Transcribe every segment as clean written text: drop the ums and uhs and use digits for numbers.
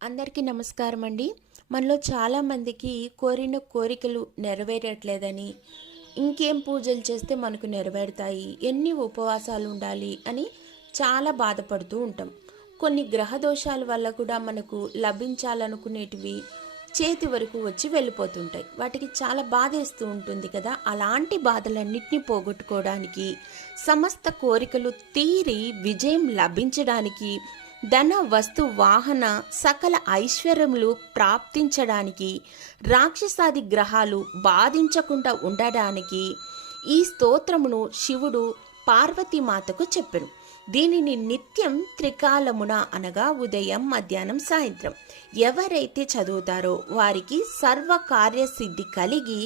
అందరికీ నమస్కారం అండి. మనలో చాలామందికి కోరిన కోరికలు నెరవేరట్లేదని, ఇంకేం పూజలు చేస్తే మనకు నెరవేరుతాయి, ఎన్ని ఉపవాసాలు ఉండాలి అని చాలా బాధపడుతూ ఉంటాం. కొన్ని గ్రహ దోషాల వల్ల కూడా మనకు లభించాలనుకునేటివి చేతి వరకు వచ్చి వెళ్ళిపోతుంటాయి. వాటికి చాలా బాధేస్తూ ఉంటుంది కదా. అలాంటి బాధలన్నింటినీ పోగొట్టుకోవడానికి, సమస్త కోరికలు తీరి విజయం లభించడానికి, ధన వస్తు వాహన సకల ఐశ్వర్యములు ప్రాప్తించడానికి, రాక్షసాది గ్రహాలు బాధించకుండా ఉండడానికి ఈ స్తోత్రమును శివుడు పార్వతీమాతకు చెప్పెను. దీనిని నిత్యం త్రికాలమున అనగా ఉదయం, మధ్యాహ్నం, సాయంత్రం ఎవరైతే చదువుతారో వారికి సర్వకార్యసిద్ధి కలిగి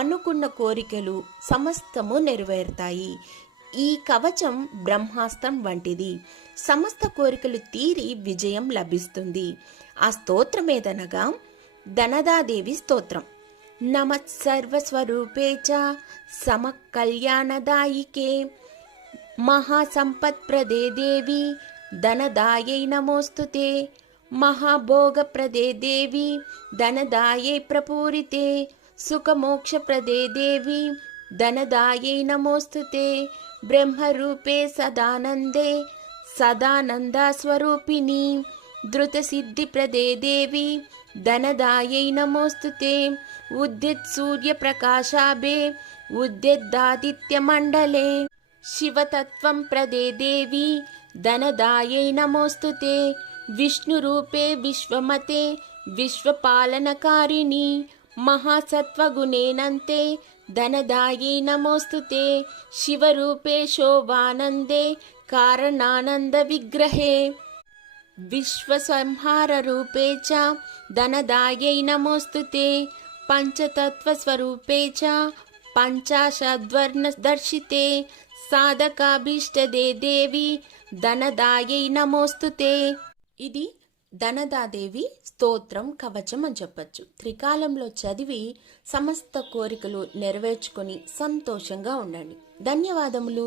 అనుకున్న కోరికలు సమస్తము నెరవేరుతాయి. ఈ కవచం బ్రహ్మాస్త్రం వంటిది. సమస్త కోరికలు తీరి విజయం లభిస్తుంది. ఆ స్తోత్రం ఏదనగా ధనదాదేవి స్తోత్రం. నమః సర్వస్వరూపే చ సమకల్యాణదాయికే మహాసంపత్ప్రదే దేవి ధనదాయై నమోస్తుతే మహాభోగప్రదే దేవి ధనదాయై ప్రపూరితే సుఖమోక్షప్రదే దేవి ధనదాయై నమోస్తుతే బ్రహ్మరూపే సదానందే సదానందస్వరూపిణి ధృతసిద్ధిప్రదే దేవి ధనదాయై నమోస్తుతే ఉద్యత్ సూర్యప్రకాశాభే ఉద్యద్దాదిత్యమండలే శివతత్వం ప్రదే దేవి ధనదాయై నమోస్తుతే విష్ణురూపే విశ్వమతే విశ్వపాలనకారిణి మహాసత్వగుణేనంతే ధనదాయై నమోస్తుతే శివరూపే శోభానందే కారణానంద విగ్రహే విశ్వసంహారరూపే చ ధనదాయై నమోస్తుతే పంచతత్వస్వరూపే చ పంచాశద్వర్ణదర్శితే సాధకాభీష్టదే దేవి ధనదాయై నమోస్తుతే. ఇది ధనదాదేవి స్తోత్రం కవచం అని చెప్పచ్చు. త్రికాలంలో చదివి సమస్త కోరికలు నెరవేర్చుకొని సంతోషంగా ఉండండి. ధన్యవాదములు.